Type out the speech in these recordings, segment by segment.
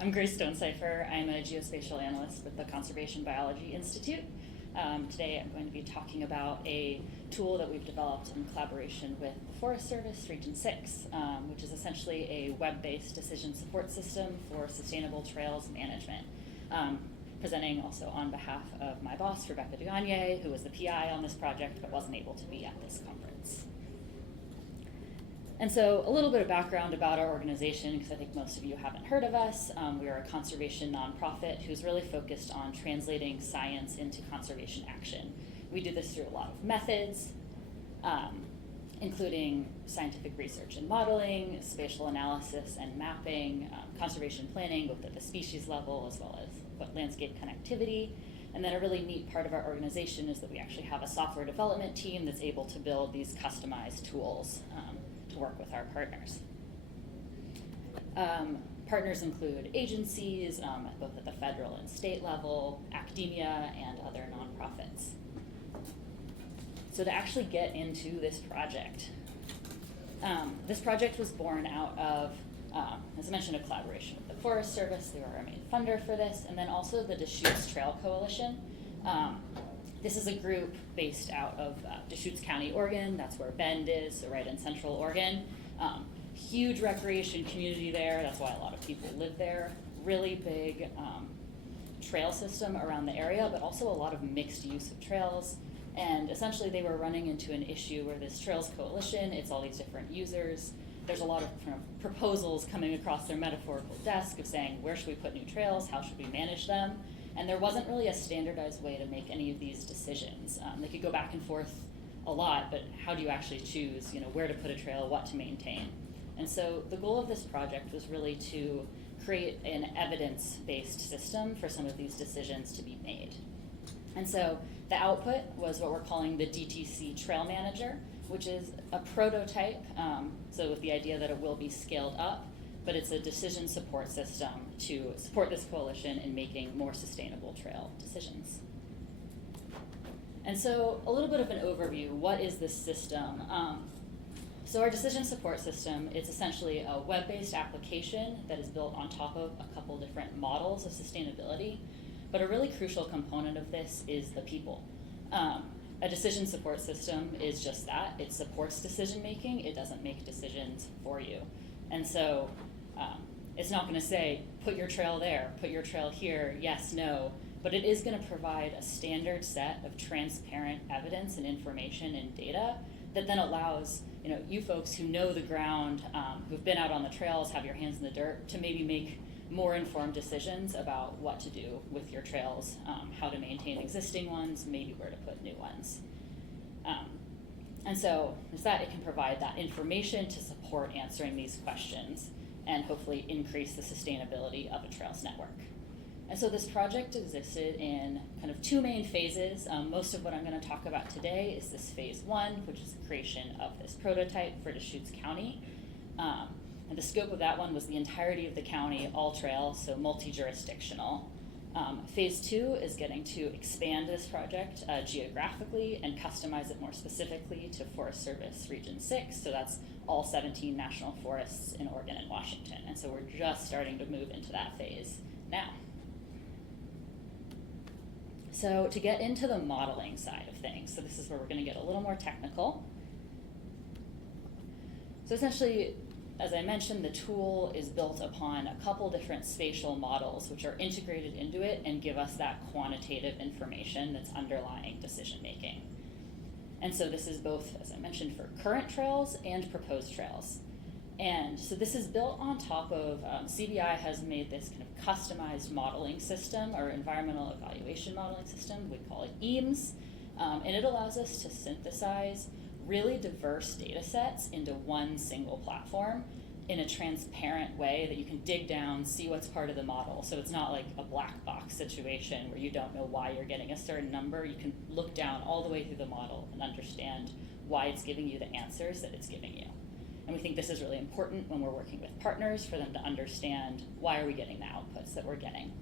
I'm Grace Stonecipher. I'm a geospatial analyst with the Conservation Biology Institute. Today I'm going to be talking about a tool that we've developed in collaboration with the Forest Service Region 6, which is essentially a web-based decision support system for sustainable trails management. Presenting also on behalf of my boss, Rebecca Dugagne, who was the PI on this project but wasn't able to be at this conference. And so a little bit of background about our organization, because I think most of you haven't heard of us. We are a conservation nonprofit who's really focused on translating science into conservation action. We do this through a lot of methods, including scientific research and modeling, spatial analysis and mapping, conservation planning, both at the species level as well as landscape connectivity. And then a really neat part of our organization is that we actually have a software development team that's able to build these customized tools to work with our partners. Partners include agencies, both at the federal and state level, academia, and other nonprofits. So to actually get into this project was born out of, as I mentioned, a collaboration with the Forest Service. They were our main funder for this, and then also the Deschutes Trail Coalition. This is a group based out of Deschutes County, Oregon. That's where Bend is, so right in central Oregon. Huge recreation community there. That's why a lot of people live there. Really big trail system around the area, but also a lot of mixed use of trails. And essentially they were running into an issue where this Trails Coalition, it's all these different users. There's a lot of kind of proposals coming across their metaphorical desk of saying, where should we put new trails? How should we manage them? And there wasn't really a standardized way to make any of these decisions. They could go back and forth a lot, but how do you actually choose, where to put a trail, what to maintain? And so the goal of this project was really to create an evidence-based system for some of these decisions to be made. And so the output was what we're calling the DTC Trail Manager, which is a prototype, so with the idea that it will be scaled up, but it's a decision support system to support this coalition in making more sustainable trail decisions. And so a little bit of an overview, what is this system? So our decision support system, it's essentially a web-based application that is built on top of a couple different models of sustainability, but a really crucial component of this is the people. A decision support system is just that. It supports decision making. It doesn't make decisions for you. And so it's not going to say, put your trail there, put your trail here, yes, no, but it is going to provide a standard set of transparent evidence and information and data that then allows you folks who know the ground, who've been out on the trails, have your hands in the dirt, to maybe make more informed decisions about what to do with your trails, how to maintain existing ones, maybe where to put new ones. And so with that, it can provide that information to support answering these questions and hopefully increase the sustainability of a trails network. And so this project existed in kind of two main phases. Most of what I'm going to talk about today is this phase one, which is the creation of this prototype for Deschutes County. And the scope of that one was the entirety of the county, all trails, so multi-jurisdictional. Phase two is getting to expand this project geographically and customize it more specifically to Forest Service Region 6, so that's all 17 national forests in Oregon and Washington. And so we're just starting to move into that phase now. So to get into the modeling side of things, so this is where we're going to get a little more technical. So essentially, as I mentioned, the tool is built upon a couple different spatial models which are integrated into it and give us that quantitative information that's underlying decision making. And so this is both, as I mentioned, for current trails and proposed trails. And so this is built on top of, CBI has made this kind of customized modeling system, or environmental evaluation modeling system, we call it EAMS, and it allows us to synthesize really diverse data sets into one single platform in a transparent way that you can dig down, see what's part of the model. So it's not like a black box situation where you don't know why you're getting a certain number. You can look down all the way through the model and understand why it's giving you the answers that it's giving you. And we think this is really important when we're working with partners for them to understand why are we getting the outputs that we're getting.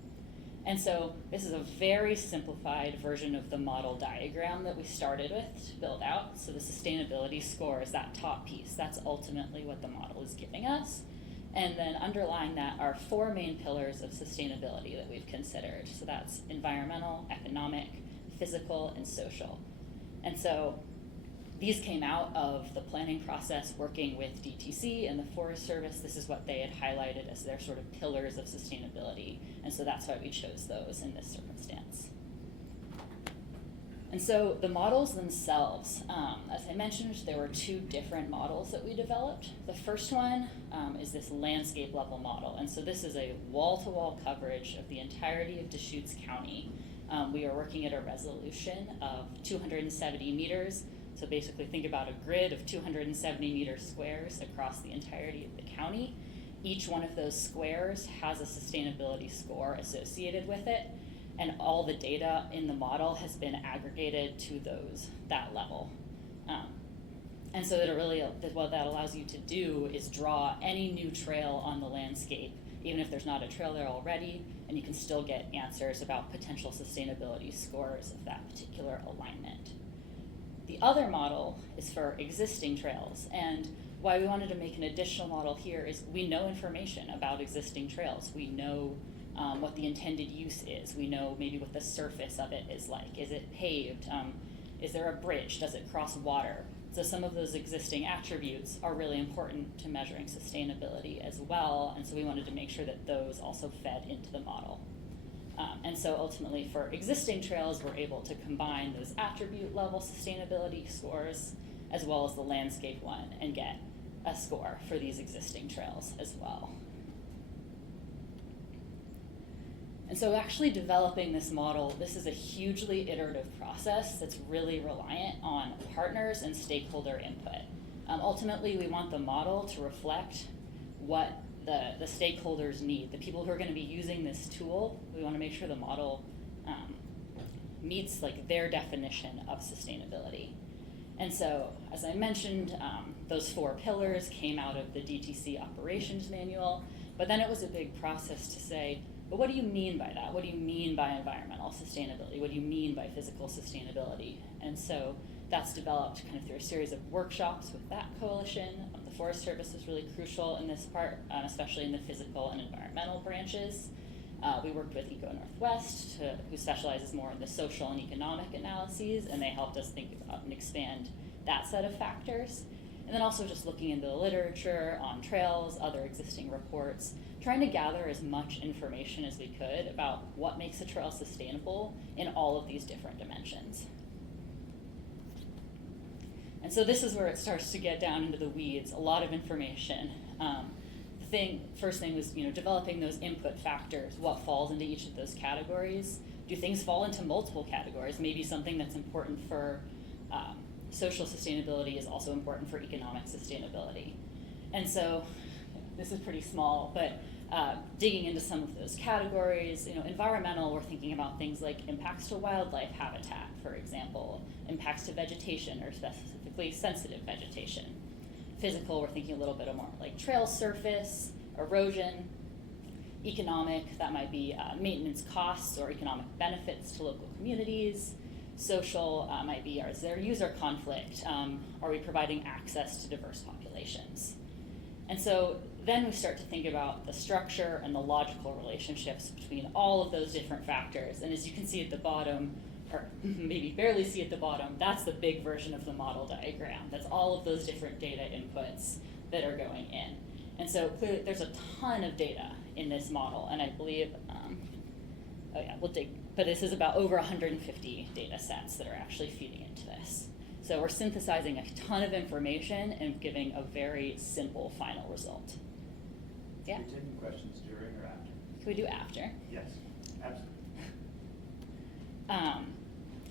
And so this is a very simplified version of the model diagram that we started with to build out. So the sustainability score is that top piece. That's ultimately what the model is giving us. And then underlying that are 4 main pillars of sustainability that we've considered. So that's environmental, economic, physical, and social. And so these came out of the planning process working with DTC and the Forest Service. This is what they had highlighted as their sort of pillars of sustainability. And so that's why we chose those in this circumstance. And so the models themselves, as I mentioned, there were 2 different models that we developed. The first one is this landscape level model. And so this is a wall-to-wall coverage of the entirety of Deschutes County. We are working at a resolution of 270 meters. So basically think about a grid of 270 meter squares across the entirety of the county. Each one of those squares has a sustainability score associated with it. And all the data in the model has been aggregated to that level. And so what that allows you to do is draw any new trail on the landscape, even if there's not a trail there already, and you can still get answers about potential sustainability scores of that particular alignment. The other model is for existing trails, and why we wanted to make an additional model here is we know information about existing trails. We know what the intended use is. We know maybe what the surface of it is like. Is it paved? Is there a bridge? Does it cross water? So some of those existing attributes are really important to measuring sustainability as well, and so we wanted to make sure that those also fed into the model. And so ultimately for existing trails, we're able to combine those attribute level sustainability scores as well as the landscape one and get a score for these existing trails as well. And so actually developing this model, this is a hugely iterative process that's really reliant on partners and stakeholder input. Ultimately, we want the model to reflect what the stakeholders need, the people who are going to be using this tool. We want to make sure the model meets like their definition of sustainability. And so, as I mentioned, those 4 pillars came out of the DTC operations manual, but then it was a big process to say, but what do you mean by that? What do you mean by environmental sustainability? What do you mean by physical sustainability? And so that's developed kind of through a series of workshops with that coalition. The Forest Service was really crucial in this part, especially in the physical and environmental branches. We worked with Eco Northwest, who specializes more in the social and economic analyses, and they helped us think about and expand that set of factors. And then also just looking into the literature on trails, other existing reports, trying to gather as much information as we could about what makes a trail sustainable in all of these different dimensions. And so this is where it starts to get down into the weeds, a lot of information. First thing was developing those input factors, what falls into each of those categories. Do things fall into multiple categories? Maybe something that's important for social sustainability is also important for economic sustainability. And so this is pretty small, but digging into some of those categories, environmental, we're thinking about things like impacts to wildlife habitat, for example, impacts to vegetation or specifically sensitive vegetation. Physical, we're thinking a little bit more like trail surface, erosion. Economic, that might be maintenance costs or economic benefits to local communities. Social might be, is there user conflict? Are we providing access to diverse populations? And so then we start to think about the structure and the logical relationships between all of those different factors. And as you can see at the bottom, or maybe barely see at the bottom, that's the big version of the model diagram. That's all of those different data inputs that are going in. And so clearly there's a ton of data in this model, and I believe, we'll dig, but this is about over 150 data sets that are actually feeding into this. So we're synthesizing a ton of information and giving a very simple final result. Yeah? Are you taking questions during or after? Can we do after? Yes, absolutely.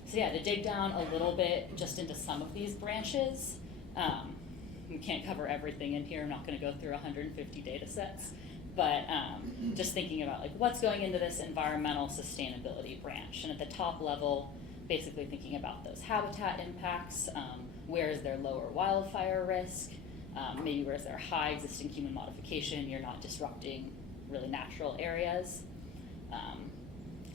So yeah, to dig down a little bit just into some of these branches, we can't cover everything in here. I'm not going to go through 150 data sets, but just thinking about like what's going into this environmental sustainability branch. And at the top level, basically thinking about those habitat impacts, where is there lower wildfire risk, maybe where is there high existing human modification, you're not disrupting really natural areas.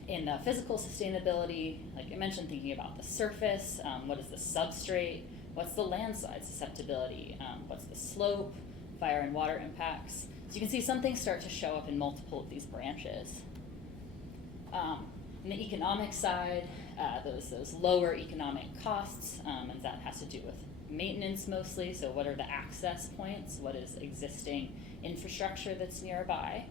In the physical sustainability, like I mentioned, thinking about the surface, what is the substrate, what's the landslide susceptibility, what's the slope, fire and water impacts. So you can see some things start to show up in multiple of these branches. On the economic side, those lower economic costs, and that has to do with maintenance mostly. So what are the access points? What is existing infrastructure that's nearby?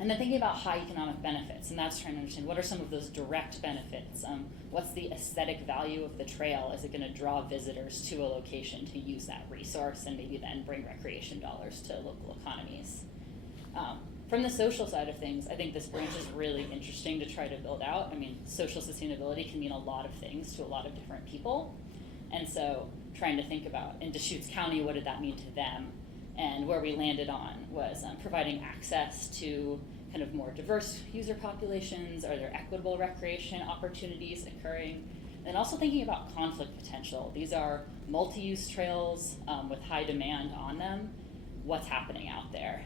And then thinking about high economic benefits, and that's trying to understand what are some of those direct benefits. What's the aesthetic value of the trail? Is it going to draw visitors to a location to use that resource and maybe then bring recreation dollars to local economies? From the social side of things, I think this branch is really interesting to try to build out. I mean, social sustainability can mean a lot of things to a lot of different people. And so trying to think about, in Deschutes County, what did that mean to them? And where we landed on was providing access to kind of more diverse user populations. Are there equitable recreation opportunities occurring? And also thinking about conflict potential. These are multi-use trails with high demand on them. What's happening out there?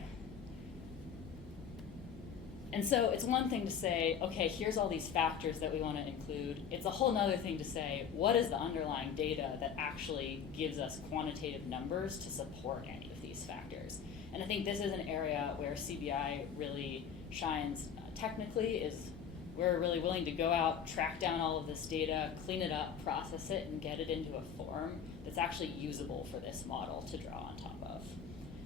And so it's one thing to say, okay, here's all these factors that we want to include. It's a whole nother thing to say, what is the underlying data that actually gives us quantitative numbers to support any of these factors? And I think this is an area where CBI really shines technically, is we're really willing to go out, track down all of this data, clean it up, process it, and get it into a form that's actually usable for this model to draw on top of.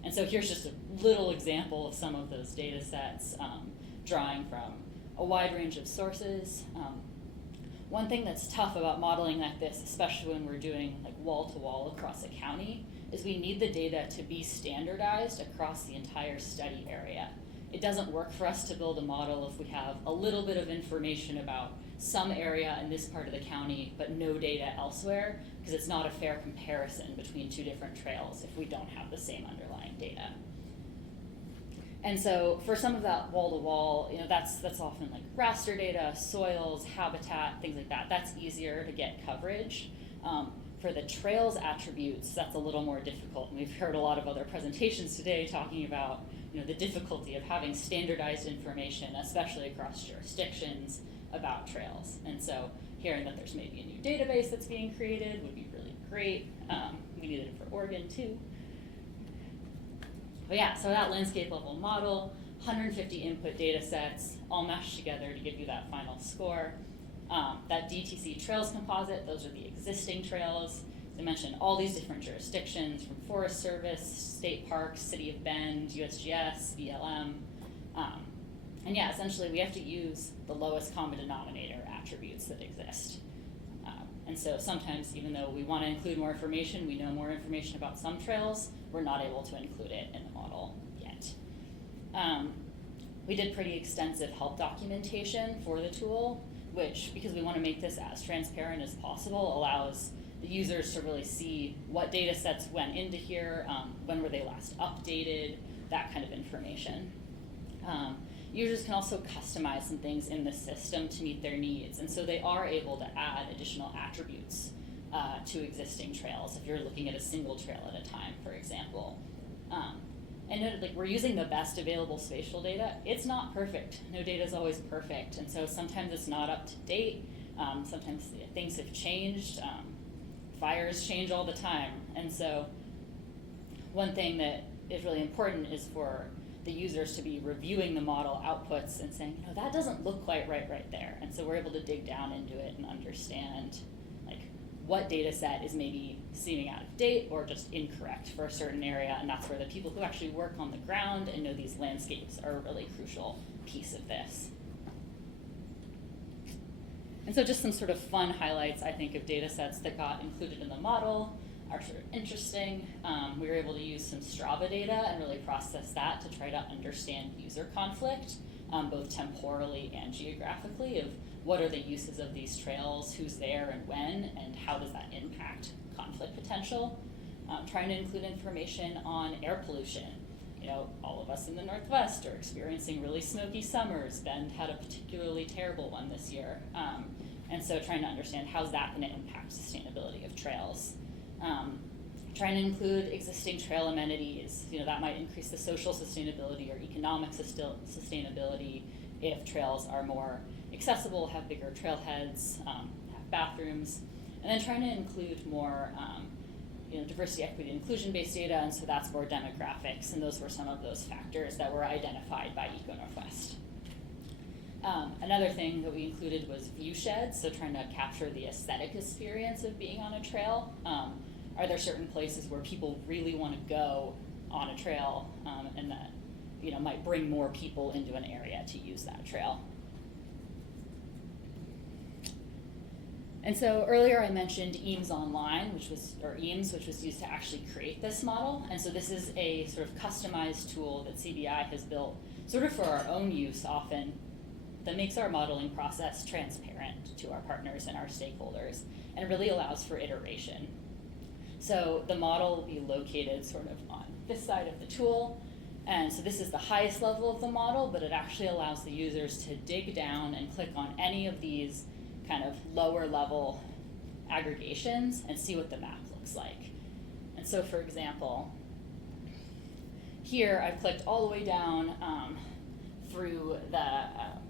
And so here's just a little example of some of those data sets. Drawing from a wide range of sources. One thing that's tough about modeling like this, especially when we're doing like wall-to-wall across a county, is we need the data to be standardized across the entire study area. It doesn't work for us to build a model if we have a little bit of information about some area in this part of the county, but no data elsewhere, because it's not a fair comparison between two different trails if we don't have the same underlying data. And so for some of that wall-to-wall, that's often like raster data, soils, habitat, things like that. That's easier to get coverage. For the trails attributes, that's a little more difficult. And we've heard a lot of other presentations today talking about the difficulty of having standardized information, especially across jurisdictions, about trails. And so hearing that there's maybe a new database that's being created would be really great. We needed it for Oregon too. But yeah, so that landscape level model, 150 input data sets, all meshed together to give you that final score. That DTC trails composite, those are the existing trails. As I mentioned, all these different jurisdictions, from Forest Service, state parks, City of Bend, USGS, BLM. And yeah, essentially we have to use the lowest common denominator attributes that exist. And so sometimes, even though we want to include more information, we know more information about some trails, we're not able to include it in the model yet. We did pretty extensive help documentation for the tool, which, because we want to make this as transparent as possible, allows the users to really see what data sets went into here, when were they last updated, that kind of information. Users can also customize some things in the system to meet their needs, and so they are able to add additional attributes to existing trails if you're looking at a single trail at a time, for example. And noted, like, we're using the best available spatial data. It's not perfect. No data is always perfect, and so sometimes it's not up to date. Sometimes things have changed. Fires change all the time, and so one thing that is really important is for the users to be reviewing the model outputs and saying, that doesn't look quite right there. And so we're able to dig down into it and understand like what data set is maybe seeming out of date or just incorrect for a certain area. And that's where the people who actually work on the ground and know these landscapes are a really crucial piece of this. And so just some sort of fun highlights, I think, of data sets that got included in the model are sort of interesting. We were able to use some Strava data and really process that to try to understand user conflict, both temporally and geographically, of what are the uses of these trails, who's there and when, and how does that impact conflict potential. Trying to include information on air pollution. All of us in the Northwest are experiencing really smoky summers. Bend had a particularly terrible one this year. And so trying to understand how's that going to impact sustainability of trails. Trying to include existing trail amenities. That might increase the social sustainability or economic sustainability if trails are more accessible, have bigger trailheads, have bathrooms. And then trying to include more diversity, equity, inclusion-based data, and so that's more demographics, and those were some of those factors that were identified by EcoNorthwest. Another thing that we included was view sheds, so trying to capture the aesthetic experience of being on a trail. Are there certain places where people really want to go on a trail, and that might bring more people into an area to use that trail? And so earlier I mentioned EAMS Online, which was used to actually create this model. And so this is a sort of customized tool that CBI has built sort of for our own use often, that makes our modeling process transparent to our partners and our stakeholders, and really allows for iteration. So the model will be located sort of on this side of the tool. And so this is the highest level of the model, but it actually allows the users to dig down and click on any of these kind of lower level aggregations and see what the map looks like. And so for example, here I've clicked all the way down through the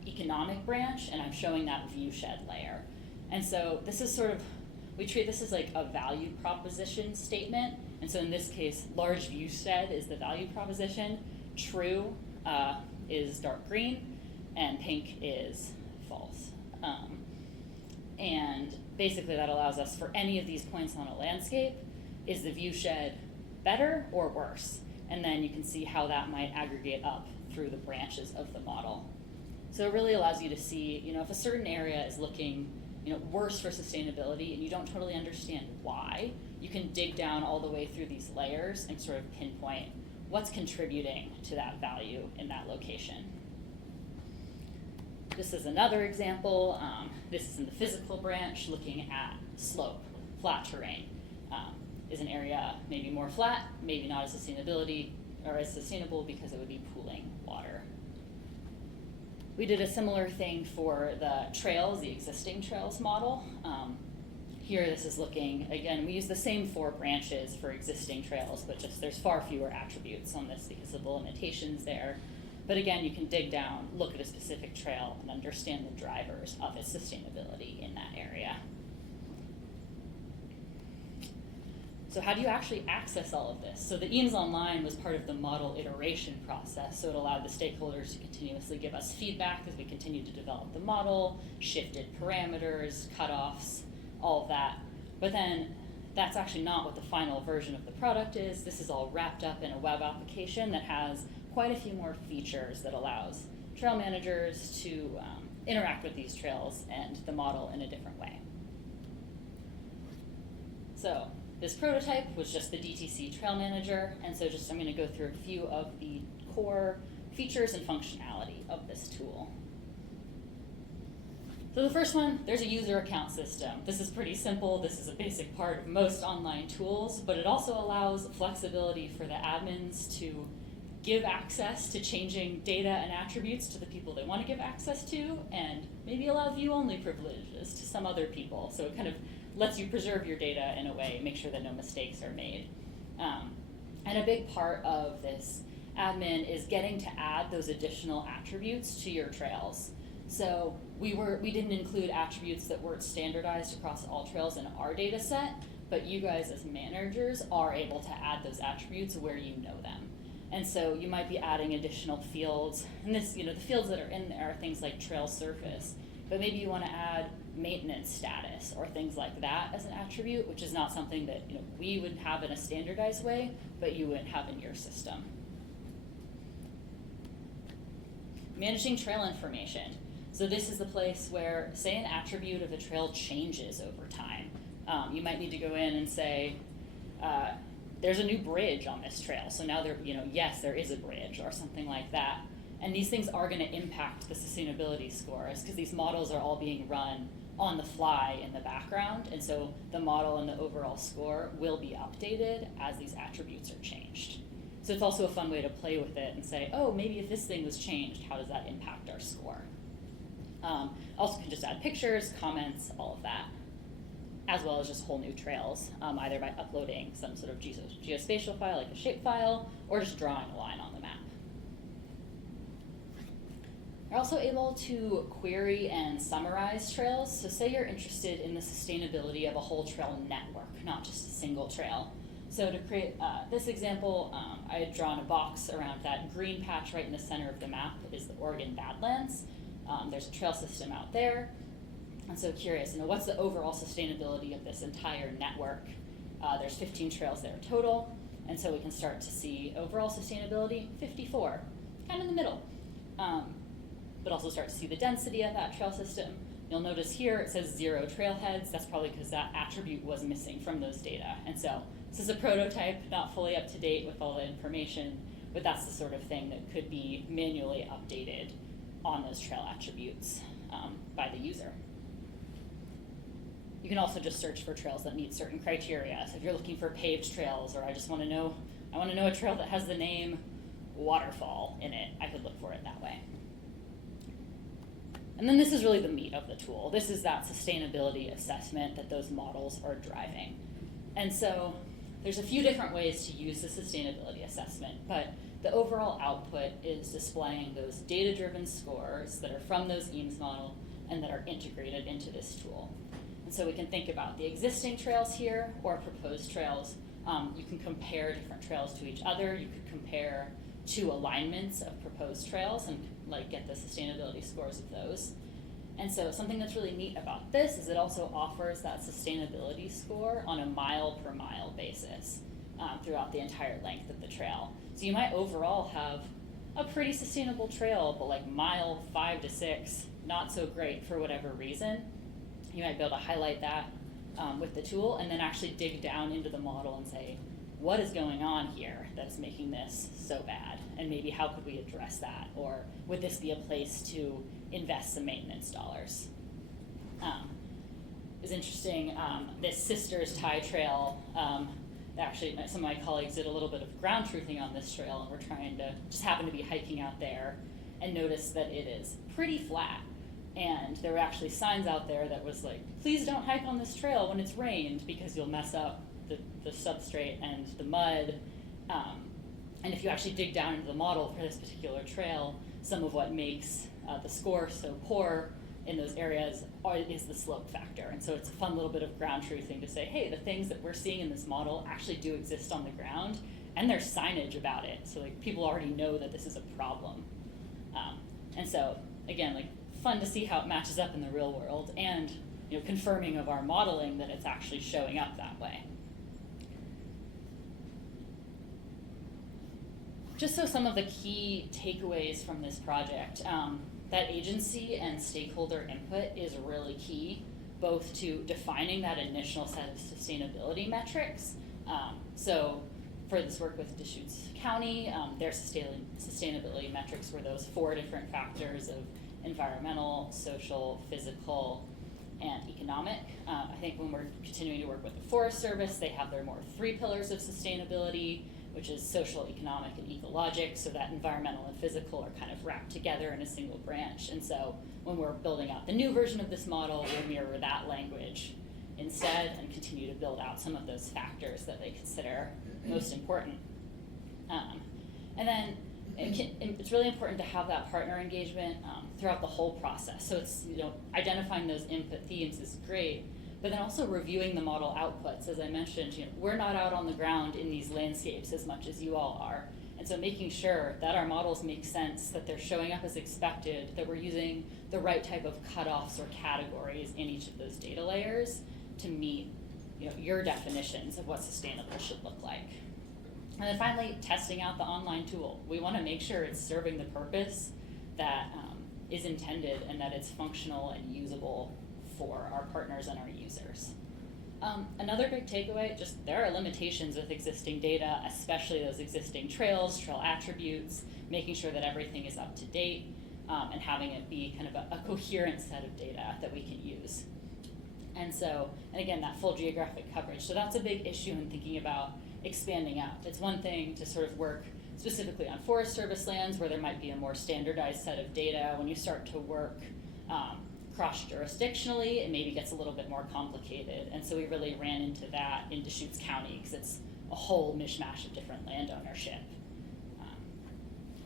economic branch, and I'm showing that view shed layer. And so this is sort of, we treat this as like a value proposition statement. And so in this case, large view shed is the value proposition, true is dark green, and pink is false. And basically that allows us, for any of these points on a landscape, is the view shed better or worse? And then you can see how that might aggregate up through the branches of the model. So it really allows you to see, if a certain area is looking, worse for sustainability and you don't totally understand why, you can dig down all the way through these layers and sort of pinpoint what's contributing to that value in that location. This is another example. This is in the physical branch, looking at slope, flat terrain. Is an area maybe more flat, maybe not as sustainable because it would be pooling water. We did a similar thing for the trails, the existing trails model. Here this is looking, again, we use the same 4 branches for existing trails, but just there's far fewer attributes on this because of the limitations there. But again, you can dig down, look at a specific trail, and understand the drivers of its sustainability in that area. So how do you actually access all of this? So the EAMS Online was part of the model iteration process, so it allowed the stakeholders to continuously give us feedback as we continued to develop the model, shifted parameters, cutoffs, all of that. But then that's actually not what the final version of the product is. This is all wrapped up in a web application that has quite a few more features that allows trail managers to interact with these trails and the model in a different way. So this prototype was just the DTC Trail Manager, and so I'm going to go through a few of the core features and functionality of this tool. So the first one, there's a user account system. This is pretty simple. This is a basic part of most online tools, but it also allows flexibility for the admins to give access to changing data and attributes to the people they want to give access to, and maybe allow view-only privileges to some other people. So it kind of lets you preserve your data in a way, make sure that no mistakes are made. And a big part of this admin is getting to add those additional attributes to your trails. So we didn't include attributes that weren't standardized across all trails in our data set, but you guys as managers are able to add those attributes where you know them. And so you might be adding additional fields, and this, the fields that are in there are things like trail surface, but maybe you want to add maintenance status or things like that as an attribute, which is not something that we would have in a standardized way, but you would have in your system. Managing trail information. So this is the place where, say, an attribute of a trail changes over time. You might need to go in and say, there's a new bridge on this trail, so now yes, there is a bridge or something like that. And these things are going to impact the sustainability scores because these models are all being run on the fly in the background, and so the model and the overall score will be updated as these attributes are changed. So it's also a fun way to play with it and say, oh, maybe if this thing was changed, how does that impact our score? Also can just add pictures, comments, all of that, as well as just whole new trails, either by uploading some sort of geospatial file, like a shape file, or just drawing a line on the map. You're also able to query and summarize trails. So say you're interested in the sustainability of a whole trail network, not just a single trail. So to create this example, I had drawn a box around that green patch right in the center of the map is the Oregon Badlands. There's a trail system out there. And so curious, what's the overall sustainability of this entire network? There's 15 trails there total. And so we can start to see overall sustainability, 54, kind of in the middle. But also start to see the density of that trail system. You'll notice here it says 0 trailheads. That's probably because that attribute was missing from those data. And so this is a prototype, not fully up to date with all the information, but that's the sort of thing that could be manually updated on those trail attributes by the user. You can also just search for trails that meet certain criteria. So if you're looking for paved trails, or I want to know a trail that has the name Waterfall in it, I could look for it that way. And then this is really the meat of the tool. This is that sustainability assessment that those models are driving. And so there's a few different ways to use the sustainability assessment, but the overall output is displaying those data-driven scores that are from those EAMS model and that are integrated into this tool. And so we can think about the existing trails here or proposed trails. You can compare different trails to each other. You could compare 2 alignments of proposed trails and get the sustainability scores of those. And so something that's really neat about this is it also offers that sustainability score on a mile per mile basis throughout the entire length of the trail. So you might overall have a pretty sustainable trail, but mile 5 to 6, not so great for whatever reason. You might be able to highlight that with the tool and then actually dig down into the model and say, what is going on here that's making this so bad? And maybe how could we address that? Or would this be a place to invest some maintenance dollars? It's interesting, this Sisters Tie Trail, actually some of my colleagues did a little bit of ground truthing on this trail, and we're trying to, just happen to be hiking out there and notice that it is pretty flat. And there were actually signs out there that was please don't hike on this trail when it's rained because you'll mess up the substrate and the mud. And if you actually dig down into the model for this particular trail, some of what makes the score so poor in those areas is the slope factor. And so it's a fun little bit of ground truthing to say, hey, the things that we're seeing in this model actually do exist on the ground, and there's signage about it. So people already know that this is a problem. And so again, fun to see how it matches up in the real world, and confirming of our modeling that it's actually showing up that way. Just so some of the key takeaways from this project, that agency and stakeholder input is really key, both to defining that initial set of sustainability metrics. So for this work with Deschutes County, their sustainability metrics were those 4 different factors of environmental, social, physical, and economic. I think when we're continuing to work with the Forest Service, they have their more 3 pillars of sustainability, which is social, economic, and ecologic, so that environmental and physical are kind of wrapped together in a single branch. And so when we're building out the new version of this model, we'll mirror that language instead and continue to build out some of those factors that they consider most important. And then it's really important to have that partner engagement throughout the whole process. So it's, identifying those input themes is great, but then also reviewing the model outputs. As I mentioned, we're not out on the ground in these landscapes as much as you all are. And so making sure that our models make sense, that they're showing up as expected, that we're using the right type of cutoffs or categories in each of those data layers to meet your definitions of what sustainable should look like. And then finally, testing out the online tool. We want to make sure it's serving the purpose that is intended and that it's functional and usable for our partners and our users. Another big takeaway, just there are limitations with existing data, especially those existing trails, trail attributes, making sure that everything is up to date, and having it be kind of a coherent set of data that we can use. And again, that full geographic coverage. So that's a big issue in thinking about expanding out. It's one thing to sort of work specifically on Forest Service lands where there might be a more standardized set of data. When you start to work cross-jurisdictionally, it maybe gets a little bit more complicated. And so we really ran into that in Deschutes County because it's a whole mishmash of different land ownership.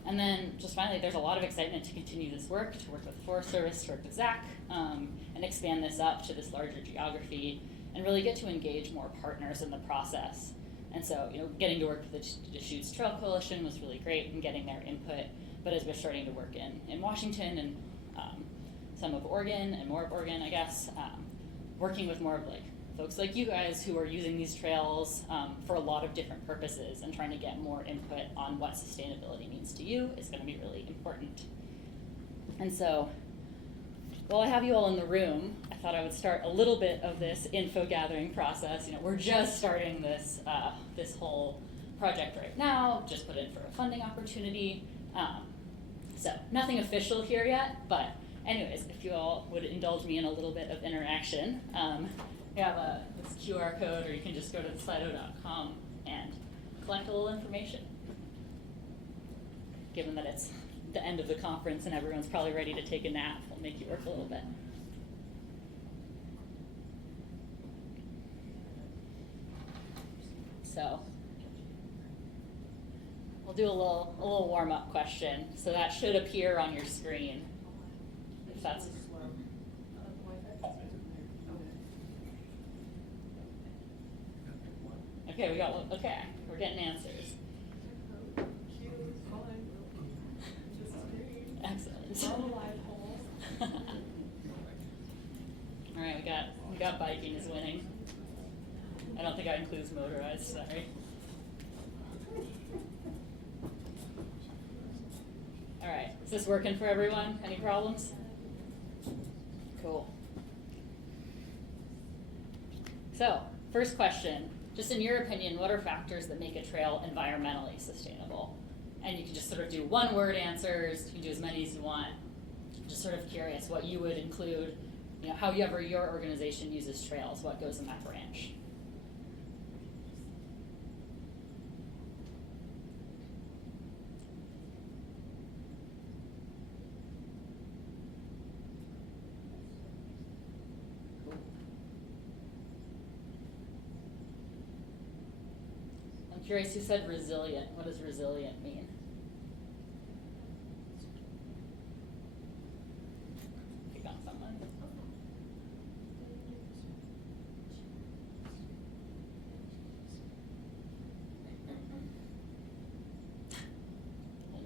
And then just finally, there's a lot of excitement to continue this work, to work with the Forest Service, to work with Zach, and expand this up to this larger geography and really get to engage more partners in the process. And so, getting to work with the Deschutes Trail Coalition was really great and getting their input. But as we're starting to work in Washington and some of Oregon and more of Oregon, I guess, working with more of folks like you guys who are using these trails for a lot of different purposes and trying to get more input on what sustainability means to you is going to be really important. And so, while I have you all in the room, I thought I would start a little bit of this info gathering process. We're just starting this this whole project right now, just put in for a funding opportunity. So nothing official here yet, but anyways, if you all would indulge me in a little bit of interaction, we have this QR code, or you can just go to slido.com and collect a little information. Given that it's the end of the conference and everyone's probably ready to take a nap, we'll make you work a little bit. So we'll do a little warm-up question. So that should appear on your screen. If that's okay, we got one. Okay, we're getting answers. Excellent. All right, we got biking is winning. I don't think that includes motorized. Sorry. All right, is this working for everyone? Any problems? Cool. So, first question, just in your opinion, what are factors that make a trail environmentally sustainable? And you can just sort of do one-word answers. You can do as many as you want. Just sort of curious what you would include, however your organization uses trails, what goes in that branch. I'm curious who said resilient. What does resilient mean? Pick on someone.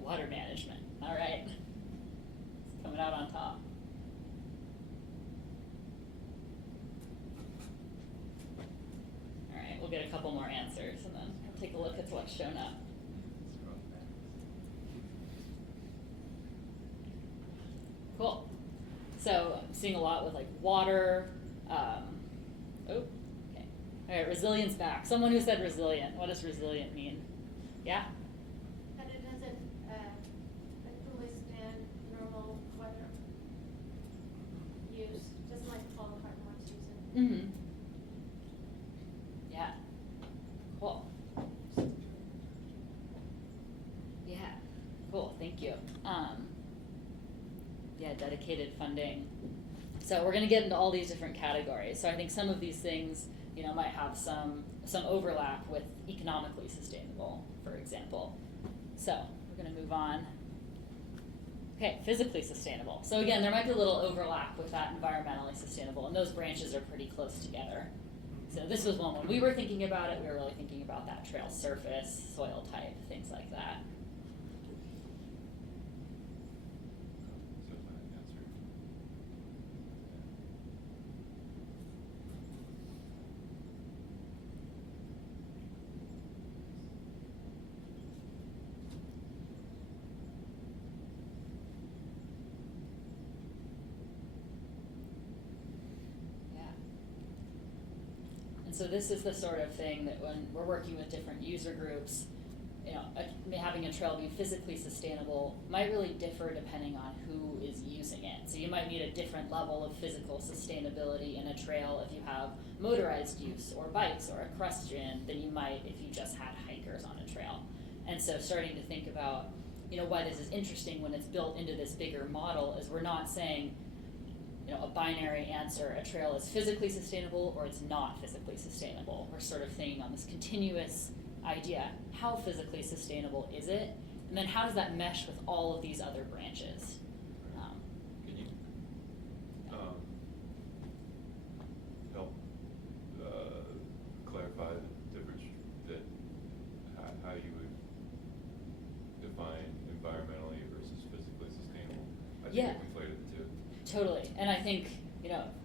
Water management. All right. It's coming out on top. All right, we'll get a couple more answers and then we'll take a look at what's shown up. Cool. So I'm seeing a lot with water. Okay. All right, resilience back. Someone who said resilient. What does resilient mean? Yeah? That it doesn't withstand normal weather use, doesn't fall apart once used. Mm-hmm. Yeah. Cool. Yeah. Cool. Thank you. Yeah, dedicated funding. So we're going to get into all these different categories. So I think some of these things, might have some overlap with economically sustainable, for example. So we're going to move on. Okay, physically sustainable. So again, there might be a little overlap with that environmentally sustainable, and those branches are pretty close together. So this was one when we were thinking about it, we were really thinking about that trail surface, soil type, things like that. So this is the sort of thing that when we're working with different user groups, having a trail be physically sustainable might really differ depending on who is using it. So you might need a different level of physical sustainability in a trail if you have motorized use or bikes or equestrian than you might if you just had hikers on a trail. And so starting to think about, why this is interesting when it's built into this bigger model is we're not saying, a binary answer, a trail is physically sustainable or it's not physically sustainable. We're sort of thinking on this continuous idea, how physically sustainable is it? And then how does that mesh with all of these other branches? Can you help clarify the difference that Totally, and I think,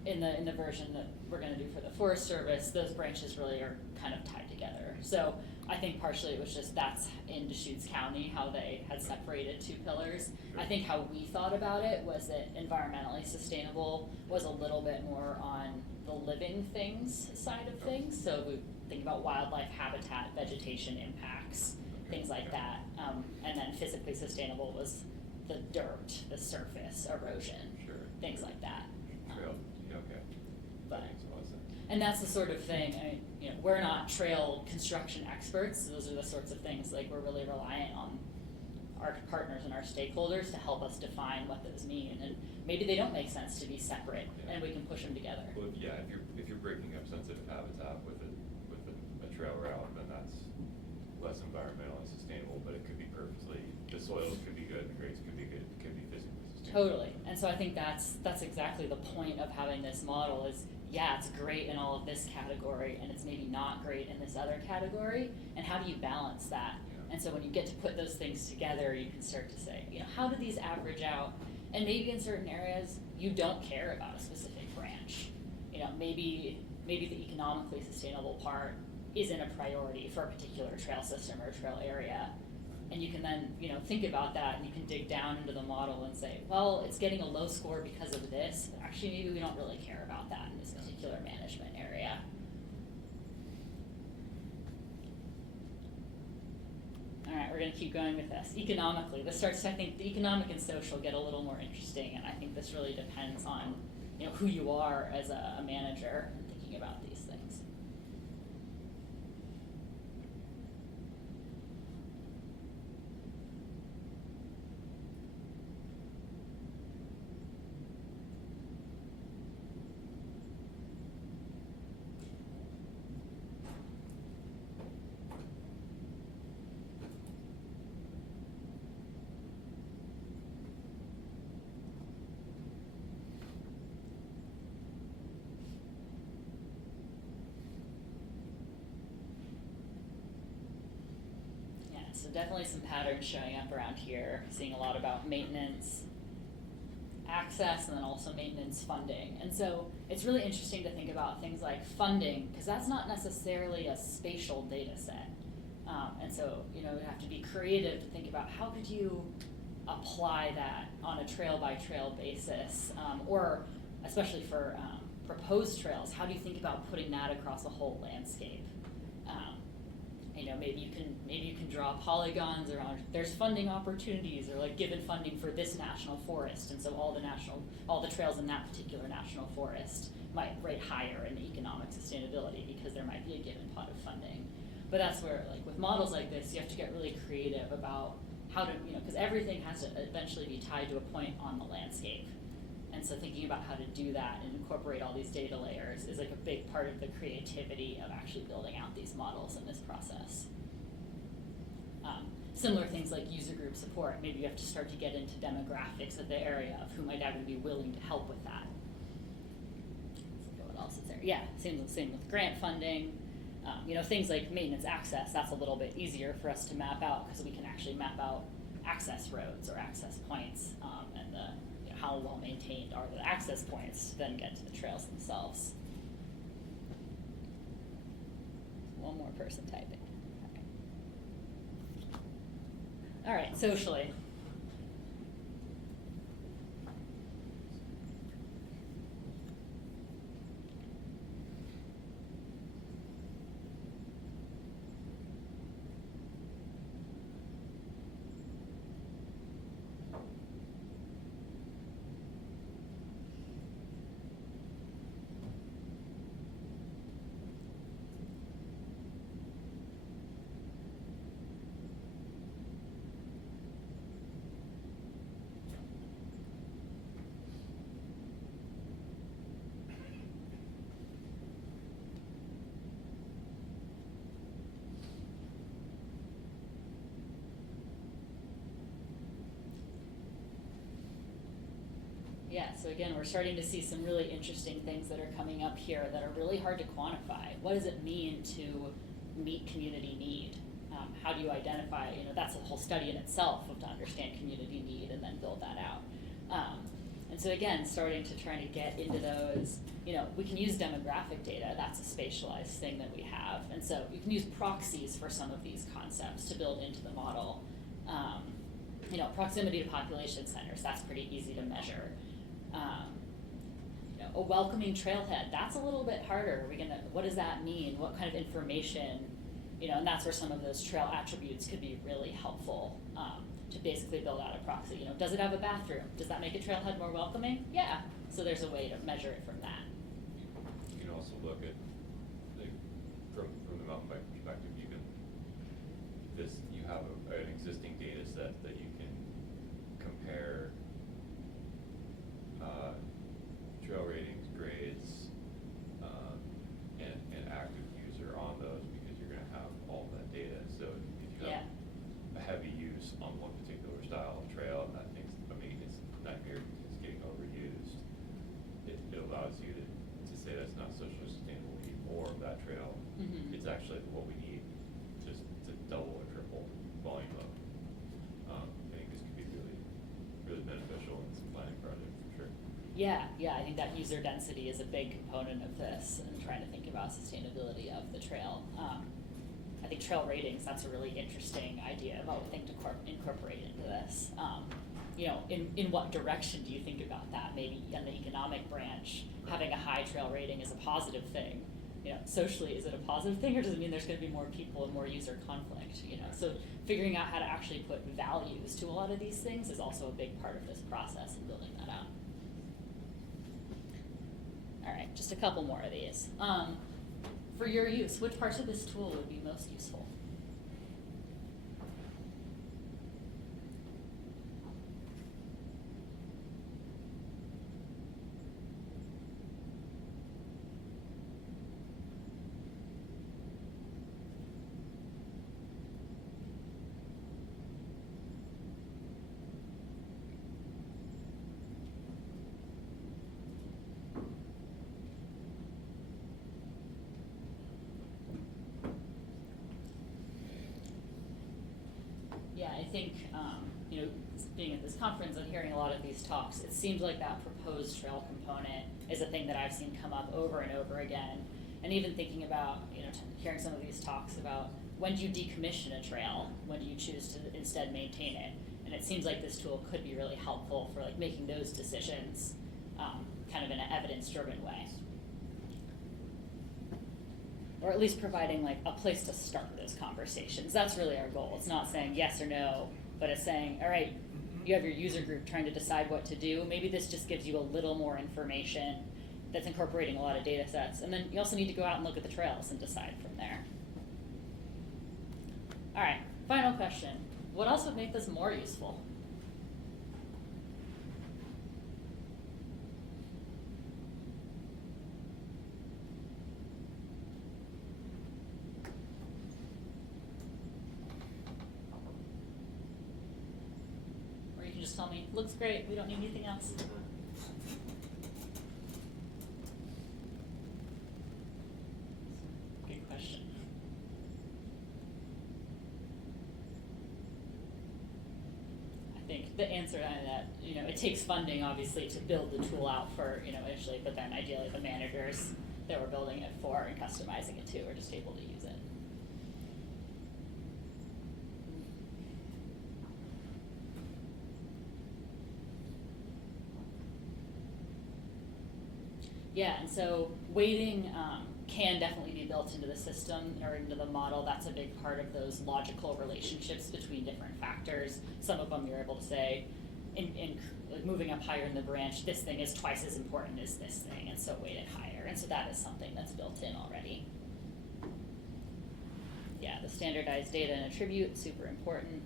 in the version that we're gonna do for the Forest Service, those branches really are kind of tied together. So I think partially it was just that's in Deschutes County, how they had separated two pillars. I think how we thought about it was that environmentally sustainable was a little bit more on the living things side of things. So we think about wildlife habitat, vegetation impacts, things like that. And then physically sustainable was the dirt, the surface, erosion, things like that. Trail, yeah, okay. But, That makes a lot of sense. and that's the sort of thing, we're not trail construction experts. Those are the sorts of things, like, we're really reliant on our partners and our stakeholders to help us define what those mean. And maybe they don't make sense to be separate, and we can push them together. Well, if you're breaking up sensitive habitat with a trail route, then that's less environmentally sustainable, but it could be perfectly, the soils could be good, the grades could be good, it could be physically sustainable. Totally, and so I think that's exactly the point of having this model is, yeah, it's great in all of this category, and it's maybe not great in this other category, and how do you balance that? Yeah. And so when you get to put those things together, you can start to say, how do these average out? And maybe in certain areas, you don't care about a specific branch. Maybe the economically sustainable part isn't a priority for a particular trail system or trail area. And you can then, think about that, and you can dig down into the model and say, well, it's getting a low score because of this, but actually maybe we don't really care about that in this particular management area. All right, we're gonna keep going with this. Economically, I think the economic and social get a little more interesting, and I think this really depends on, who you are as a manager and thinking about these things. So definitely some patterns showing up around here, seeing a lot about maintenance, access, and then also maintenance funding. And so it's really interesting to think about things like funding, because that's not necessarily a spatial data set. And so, we have to be creative to think about how could you apply that on a trail by trail basis, or especially for proposed trails, how do you think about putting that across a whole landscape? Maybe you can draw polygons around, there's funding opportunities, or like given funding for this national forest, and so all the trails in that particular national forest might rate higher in the economic sustainability because there might be a given pot of funding. But that's where, like, with models like this, you have to get really creative about how to, because everything has to eventually be tied to a point on the landscape. And so thinking about how to do that and incorporate all these data layers is like a big part of the creativity of actually building out these models in this process. Similar things like user group support. Maybe you have to start to get into demographics of the area of who might actually be willing to help with that. What else is there? Yeah, same with grant funding. Things like maintenance access, that's a little bit easier for us to map out because we can actually map out access roads or access points, and how well maintained are the access points to then get to the trails themselves. One more person typing. All right, socially. Yeah, so again, we're starting to see some really interesting things that are coming up here that are really hard to quantify. What does it mean to meet community need? How do you identify, that's a whole study in itself to understand community need and then build that out. And so again, starting to try to get into those, we can use demographic data, that's a spatialized thing that we have. And so you can use proxies for some of these concepts to build into the model. Proximity to population centers, that's pretty easy to measure. A welcoming trailhead, that's a little bit harder. What does that mean? What kind of information, and that's where some of those trail attributes could be really helpful to basically build out a proxy. Does it have a bathroom? Does that make a trailhead more welcoming? Yeah. So there's a way to measure it from that. You can also look at, from the mountain bike perspective, you have an existing data set that you can compare trail ratings, grades, and active user on those, because you're going to have all that data. So if you have a heavy use on one particular style of trail, and that thing's a maintenance nightmare because it's getting overused, it allows you to say that's not socially sustainable. We need more of that trail. Mm-hmm. It's actually what we need just to double or triple volume of. I think this could be really, really beneficial in some planning project for sure. Yeah, I think that user density is a big component of this, and trying to think about sustainability of the trail. I think trail ratings, that's a really interesting idea about a thing to incorporate into this. In what direction do you think about that? Maybe in the economic branch, having a high trail rating is a positive thing. Socially, is it a positive thing, or does it mean there's going to be more people and more user conflict? So figuring out how to actually put values to a lot of these things is also a big part of this process and building that out. All right, just a couple more of these. For your use, which parts of this tool would be most useful? Yeah, I think, being at this conference and hearing a lot of these talks, it seems like that proposed trail component is a thing that I've seen come up over and over again. And even thinking about, hearing some of these talks about when do you decommission a trail, when do you choose to instead maintain it? And it seems like this tool could be really helpful for making those decisions kind of in an evidence-driven way. Or at least providing a place to start those conversations. That's really our goal. It's not saying yes or no, but it's saying, all right, you have your user group trying to decide what to do. Maybe this just gives you a little more information that's incorporating a lot of data sets. And then you also need to go out and look at the trails and decide from there. All right, final question. What else would make this more useful? Just tell me, looks great, we don't need anything else. Good question. I think the answer to that, it takes funding obviously to build the tool out for, initially, but then ideally the managers that we're building it for and customizing it to are just able to use it. Yeah, and so weighting can definitely be built into the system or into the model. That's a big part of those logical relationships between different factors. Some of them you're able to say, in moving up higher in the branch, this thing is twice as important as this thing, and so weight it higher. And so that is something that's built in already. Yeah, the standardized data and attribute, super important.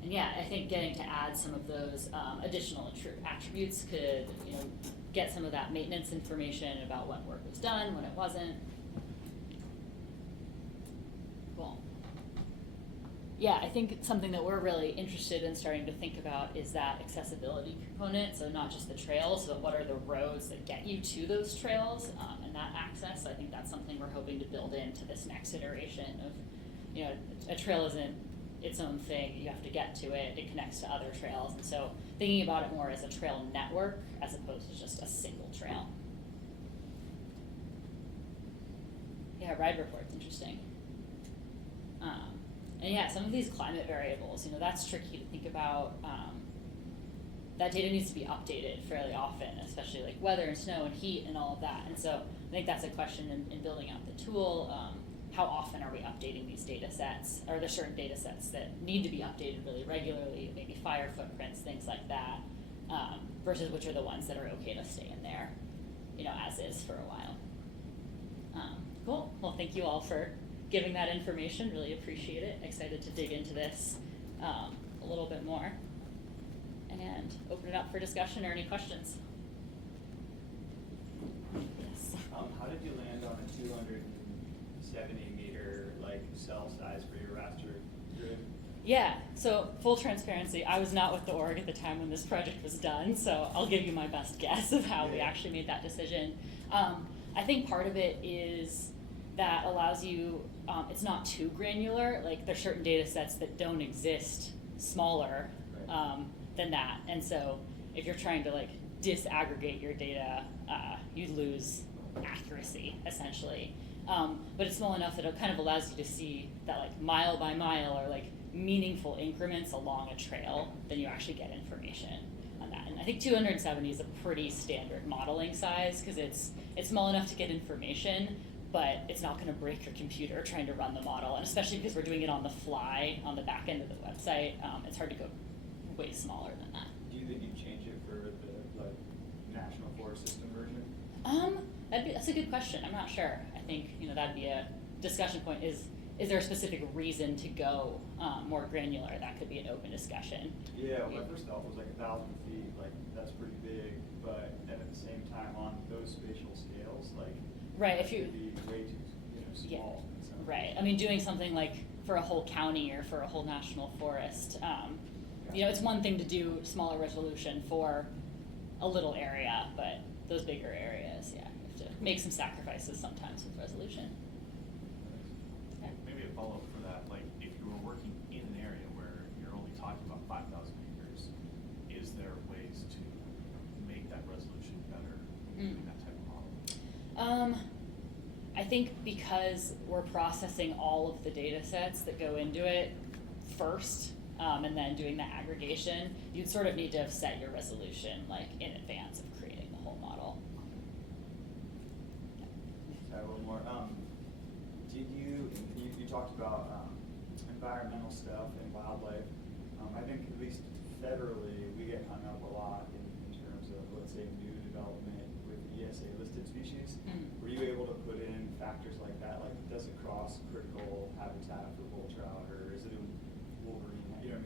And yeah, I think getting to add some of those additional attributes could, get some of that maintenance information about when work was done, when it wasn't. Cool. Yeah, I think something that we're really interested in starting to think about is that accessibility component. So not just the trails, but what are the roads that get you to those trails and that access. So I think that's something we're hoping to build into this next iteration of, a trail isn't its own thing. You have to get to it. It connects to other trails, and so thinking about it more as a trail network as opposed to just a single trail. Yeah, ride report's interesting. And yeah, some of these climate variables, that's tricky to think about. That data needs to be updated fairly often, especially like weather and snow and heat and all of that. And so I think that's a question in building out the tool. How often are we updating these data sets? Are there certain data sets that need to be updated really regularly, maybe fire footprints, things like that, versus which are the ones that are okay to stay in there, as is for a while. Cool. Well, thank you all for giving that information. Really appreciate it. Excited to dig into this a little bit more and open it up for discussion or any questions. Yes. How did you land on a 270 meter cell size for your raster grid? Yeah, so full transparency, I was not with the org at the time when this project was done, so I'll give you my best guess of how we actually made that decision. I think part of it is that allows you, it's not too granular, like there's certain data sets that don't exist smaller than that, and so if you're trying to disaggregate your data, you lose accuracy essentially. But it's small enough that it kind of allows you to see that mile by mile or meaningful increments along a trail, then you actually get information on that. And I think 270 is a pretty standard modeling size because it's small enough to get information, but it's not going to break your computer trying to run the model. And especially because we're doing it on the fly on the back end of the website, it's hard to go way smaller than that. Do you think you'd change it for the National Forest System version? That's a good question. I'm not sure. I think that'd be a discussion point. Is there a specific reason to go more granular? That could be an open discussion. Yeah, well, my first thought was 1,000 feet. That's pretty big, but then at the same time, on those spatial scales, right, that if you could be way too small. Yeah, right. I mean, doing something for a whole county or for a whole national forest. It's one thing to do smaller resolution for a little area, but those bigger areas, you have to make some sacrifices sometimes with resolution. Okay. Maybe a follow-up for that, if you were working in an area where you're only talking about 5,000 acres, is there ways to make that resolution better using that type of model? I think because we're processing all of the data sets that go into it first, and then doing the aggregation, you'd sort of need to have set your resolution in advance of creating the whole model. Sorry, one more. Did you talked about environmental stuff and wildlife. I think at least federally we get hung up a lot in terms of, let's say, new development with ESA listed species. Were you able to put in factors like that? Does it cross critical habitat for bull trout, or is it a wolverine?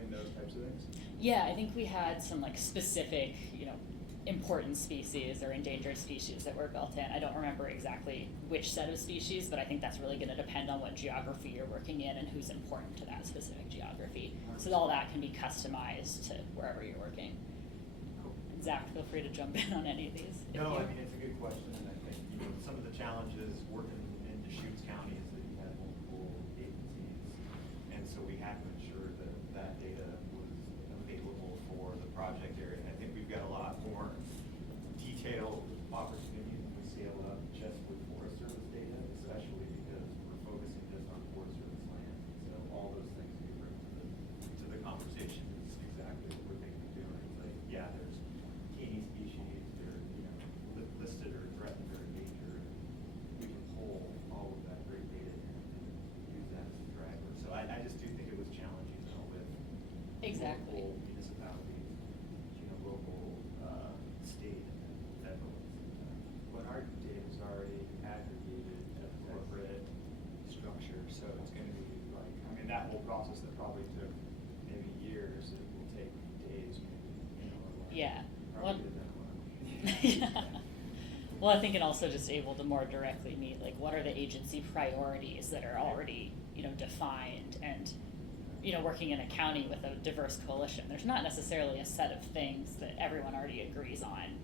Those types of things? Yeah, I think we had some specific, important species or endangered species that were built in. I don't remember exactly which set of species, but I think that's really going to depend on what geography you're working in and who's important to that specific geography. So all that can be customized to wherever you're working. Cool. Zach, feel free to jump in on any of these. No, it's a good question, and I think some of the challenges working in Deschutes County is that you have multiple agencies, and so we had to ensure that that data was available for the project area. And I think we've got a lot more detailed opportunity when we scale up just with Forest Service data, especially because we're focusing just on Forest Service land. So all those things you bring to the conversation is exactly what we're thinking of doing. It's there's key species, they're listed or threatened or endangered. We can pull all of that great data in and use that as a driver. So I just do think it was challenging though with Exactly. local municipalities, local, state, and federal. When our data is already aggregated at a corporate structure, so it's going to be that whole process that probably took maybe years, it will take days maybe, Yeah. Probably Well- did that one. Yeah. Well, I think it also just able to more directly meet what are the agency priorities that are already defined, and working in a county with a diverse coalition, there's not necessarily a set of things that everyone already agrees on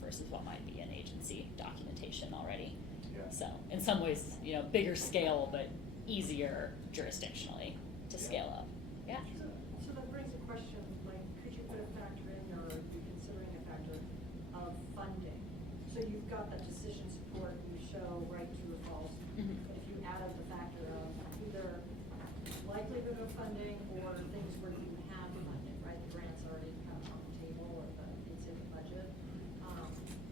versus what might be in agency documentation already. Yeah. So in some ways, bigger scale but easier jurisdictionally to scale up. Yeah. So that brings a question, like, could you put a factor in, or are you considering a factor of funding? So you've got that decision support, you show right, true, or false. Mhm. But if you added the factor of either likelihood of funding or things where you have funding, right? The grant's already kind of on the table, or it's in the budget.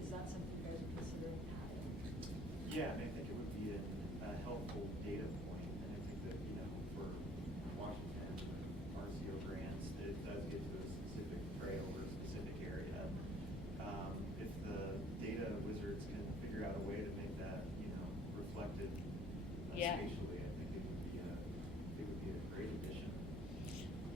Is that something you guys are considering adding? Yeah, I think it would be a helpful data point, and I think that, for Washington, RCO grants, it does get to a specific trail or a specific area. If the data wizards can figure out a way to make that, reflected Yeah. spatially, I think it would be a great addition.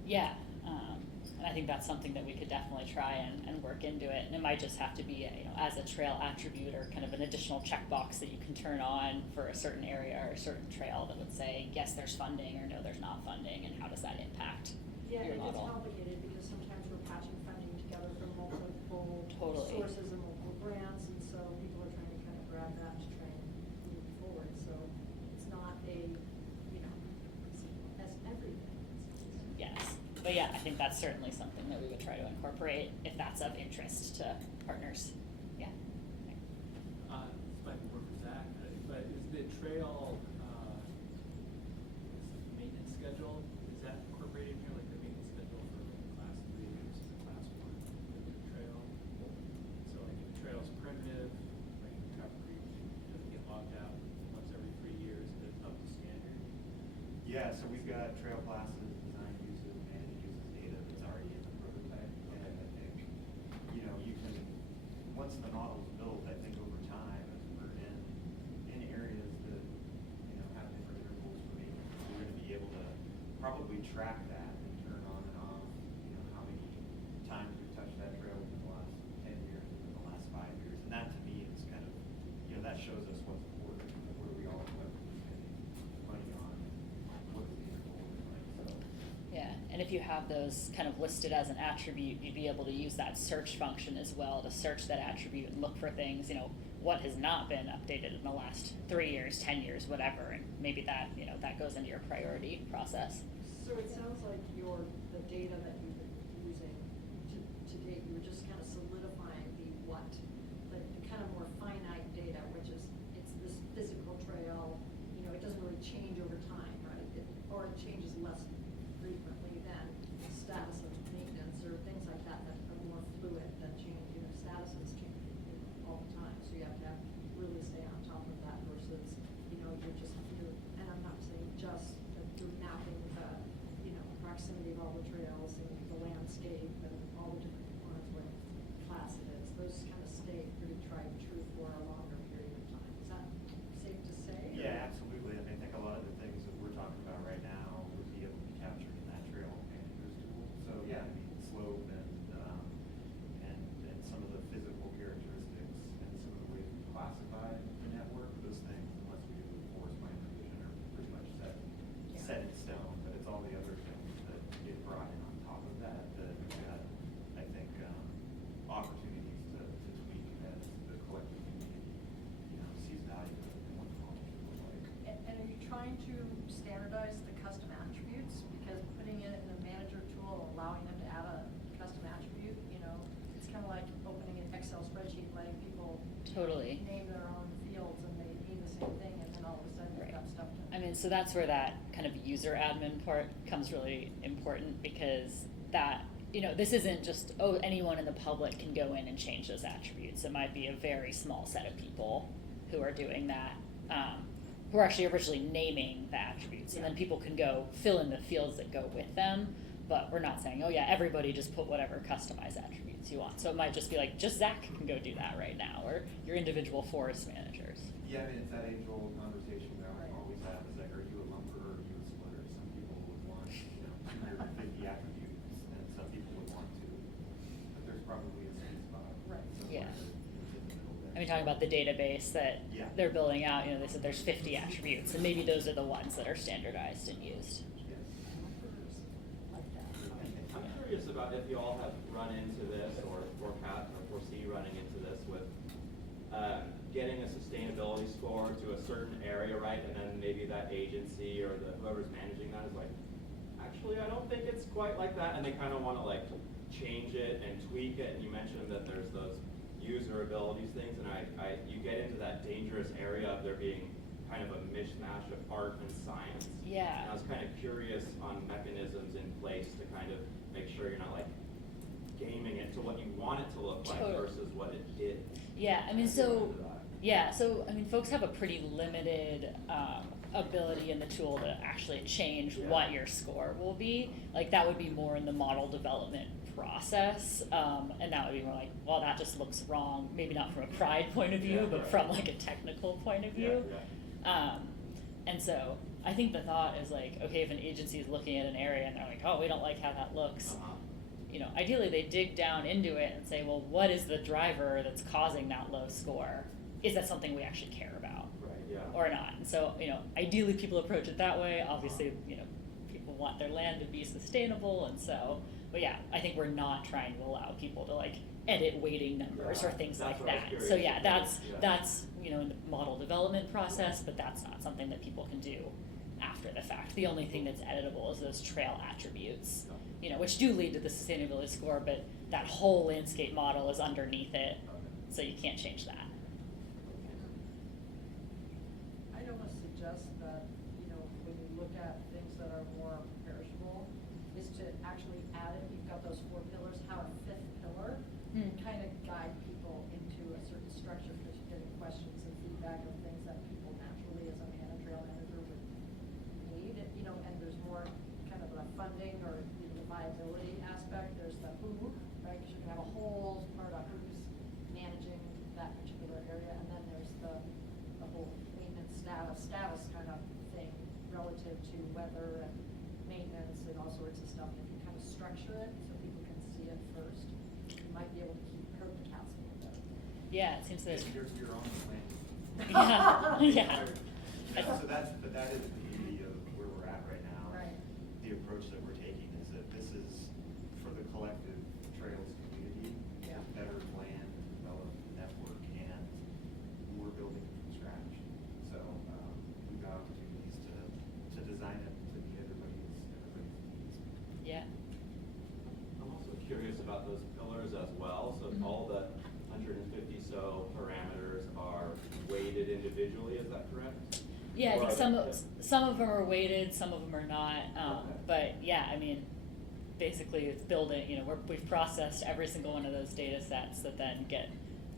Yeah, and I think that's something that we could definitely try and work into it. And it might just have to be, as a trail attribute or kind of an additional checkbox that you can turn on for a certain area or a certain trail that would say, yes, there's funding, or no, there's not funding, and how does that impact Yeah, your it gets model? complicated because sometimes we're patching funding together from multiple Totally. sources and multiple grants, and so people are trying to kind of grab that to try and move forward. So it's not as everything. Yes, but yeah, I think that's certainly something that we would try to incorporate if that's of interest to partners. Yeah. This might be more for Zach, but is the trail maintenance schedule, is that incorporated here, like the maintenance schedule for class 3 versus class 1 with the trail? So like if the trail's primitive, like Cover Creek, doesn't get logged out once every 3 years, but it's up to standard. Yeah, so we've got trail classes, design uses, manage uses data that's already in the prototype. And I think, you can, once the model's built, I think over time, as we're in areas that, have different intervals for maintenance, we're gonna be able to probably track that and turn on and off, how many times we've touched that trail within the last 10 years, within the last 5 years. And that to me is kind of, that shows us what's important, what are we all spending money on, what is the interval looking like, so. Yeah, and if you have those kind of listed as an attribute, you'd be able to use that search function as well to search that attribute and look for things, what has not been updated in the last 3 years, 10 years, whatever, and maybe that, that goes into your priority process. So it sounds like the data that you've been using to date, you were just kind of solidifying the kind of more finite data, which is, it's this physical trail, it doesn't really change over time, right? Or it changes less frequently than status of maintenance or things like that are more fluid than change, statuses change all the time. So you have to really stay on top of that versus, and I'm not saying just that you're mapping the, proximity of all the trails and the landscape and all the different components, what class it is. Those kind of stay pretty tried and true for a longer period of time. Is that safe to say? Yeah, absolutely. I think a lot of the things that we're talking about right now would be able to be captured in that trail manager's tool. So yeah, slope and some of the physical characteristics and some of the ways we classify the network, those things, unless we do a forest plan revision, are pretty much set in stone. But it's all the other things that get brought in on top of that we've got, I think, opportunities to tweak as the collective community, sees value in what the model should look like. And are you trying to standardize the custom attributes? Because putting it in a manager tool, allowing them to add a custom attribute, it's kind of like opening an Excel spreadsheet, letting people Totally. name their own fields and they mean the same thing, and then all of a sudden you've got stuff to. I mean, so that's where that kind of user admin part comes really important, because that, this isn't just, anyone in the public can go in and change those attributes. It might be a very small set of people who are doing that, who are actually originally naming the attributes. And then people can go fill in the fields that go with them, but we're not saying, everybody just put whatever customized attributes you want. So it might just be like, just Zach can go do that right now, or your individual forest managers. Yeah, it's that age-old conversation we always have, is like, are you a lumber or are you a splitter? Some people would want, 250 attributes, and some people would want to, but there's probably a sweet spot. Right. Yeah. somewhere in the middle there. I mean, talking about the database that Yeah. they're building out, they said there's 50 attributes, and maybe those are the ones that are standardized and used. Yes. I'm curious about if you all have run into this or foresee running into this with getting a sustainability score to a certain area, right? And then maybe that agency or whoever's managing that is like, actually, I don't think it's quite like that, and they kind of want to like change it and tweak it, and you mentioned that there's those user abilities things, and you get into that dangerous area of there being kind of a mishmash of art and science. Yeah. And I was kind of curious on mechanisms in place to kind of make sure you're not like gaming it to what you want it to look like Totally. versus what it did. Yeah, I mean, If you so, go into that. yeah, so, I mean, folks have a pretty limited ability in the tool to actually change Yeah. what your score will be. Like, that would be more in the model development process, and that would be more like, well, that just looks wrong, maybe not from a pride point of view, Yeah, but right. from like a technical point of Yeah, view. yeah. And so, I think the thought is like, okay, if an agency is looking at an area and they're like, oh, we don't like how that looks, Uh-huh. you know, ideally they dig down into it and say, well, what is the driver that's causing that low score? Is that something we actually care about Right, yeah. or not? And so, you know, ideally people approach it that way. Obviously, you know, people want their land to be sustainable, and so, but yeah, I think we're not trying to allow people to like edit weighting numbers Yeah, or things that's like what I was that. curious So yeah, about. Yeah. that's, you know, in the model development process, but that's not something that people can do after the fact. The only thing that's editable is those trail attributes, you know, which do lead to the sustainability score, but that whole landscape model is underneath it, so you can't change that. I'd almost suggest that, you know, when you look at things that are more perishable, is to actually add it, you've got those 4 pillars, how a 5th pillar kind of guide people into a certain structure, because you're getting questions and feedback of things that people naturally, as a trail manager, would need, you know, and there's more kind of the funding or the viability aspect. There's the who, right, because you can have a whole part of who's managing that particular area, and then there's the whole maintenance status kind of thing relative to weather and maintenance and all sorts of stuff. If you kind of structure it so people can see it first, you might be able to herd the cats a little better. Yeah, it seems that. You're on the plan. Yeah, yeah. So but that is the beauty of where we're at right now. Right. The approach that we're taking is that this is for the collective trails community, Yeah. to better plan, develop, network, and we're building from scratch. So, we've got opportunities to design it to meet everybody's needs. Yeah. I'm also curious about those pillars as well. So Mhm. all the 150 so parameters are weighted individually, is that correct? Yeah, I Or think are they- some of them are weighted, some of them are not. Okay. But yeah, I mean, basically it's building. You know, we've processed every single one of those data sets that then get